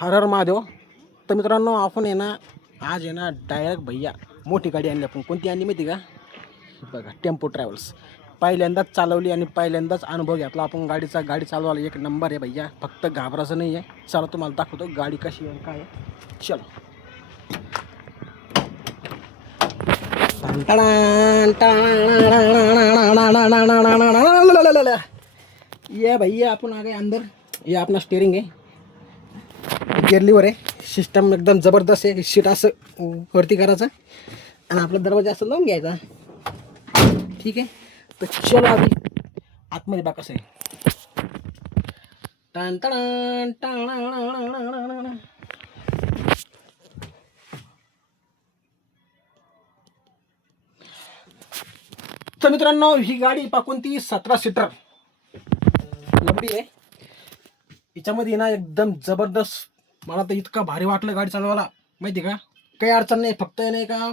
हर हर महादेव. तर मित्रांनो आपण आहे ना आज आहे ना डायरेक्ट भैया मोठी गाडी आणली. आपण कोणती आणली माहिती का? बघा टेम्पो ट्रॅव्हल्स. पहिल्यांदाच चालवली आणि पहिल्यांदाच अनुभव घेतला आपण गाडीचा. गाडी चालवायला एक नंबर आहे भैया. फक्त घाबरायचं नाही आहे. चला तुम्हाला दाखवतो गाडी कशी आहे काय आहे. चलो. ये भैया आपण आ गए अंदर. ये अपना स्टेरिंग है. गिअरलीवर आहे. सिस्टम एकदम जबरदस्त आहे. सीट असं वरती करायचं आणि आपला दरवाजा असं लावून घ्यायचा. ठीक आहे. तर चलो आधी आतमध्ये बघा कसं आहे. टाण टाण टाण. तर मित्रांनो ही गाडी कोणती 17 सीटर लंबी आहे. याच्यामध्ये ना एकदम जबरदस्त. मला तर इतका भारी वाटलं गाडी चालवायला माहिती का. काही अडचण नाही. फक्त नाही का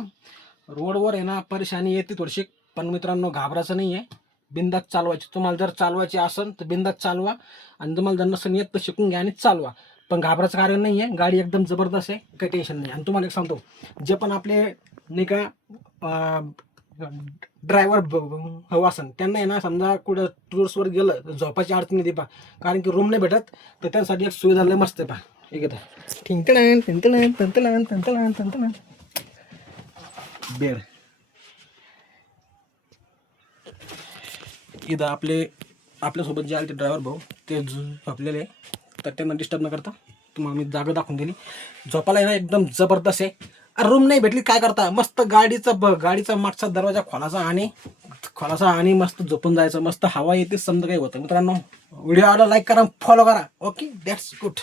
रोडवर आहे ना परेशानी येते थोडीशी. पण मित्रांनो घाबरायचं नाही आहे. बिंदास चालवायची. तुम्हाला जर चालवायची असेल तर बिंदास चालवा आणि तुम्हाला जर नसेल येत तर शिकून घ्या आणि चालवा. पण घाबरायचं कारण नाही आहे. गाडी एकदम जबरदस्त आहे. काही टेन्शन नाही. आणि तुम्हाला एक सांगतो जे पण आपले नाही का ड्रायव्हर हवा असेल त्यांना आहे ना समजा कुठं टूर्सवर गेलं तर झोपाची अडचण नाही पहा. कारण की रूम नाही भेटत तर त्यासाठी एक सुविधा लय मस्त आहे पहा. एक येतं ठिंकण ठिंकण तंतलान तंतलान तंतलान बेड. इथं आपल्यासोबत जे आले ते ड्रायव्हर भाऊ ते झोपलेले तर त्यांना डिस्टर्ब न करता तुम्हाला मी जागा दाखवून दिली. झोपायला आहे ना एकदम जबरदस्त आहे. रूम नाही भेटली काय करता. मस्त गाडीचा मागचा दरवाजा खोलाचा आणि मस्त झोपून जायचं. मस्त हवा येते समजा काही होतं. मित्रांनो व्हिडिओला लाईक करा फॉलो करा. Okay that's good.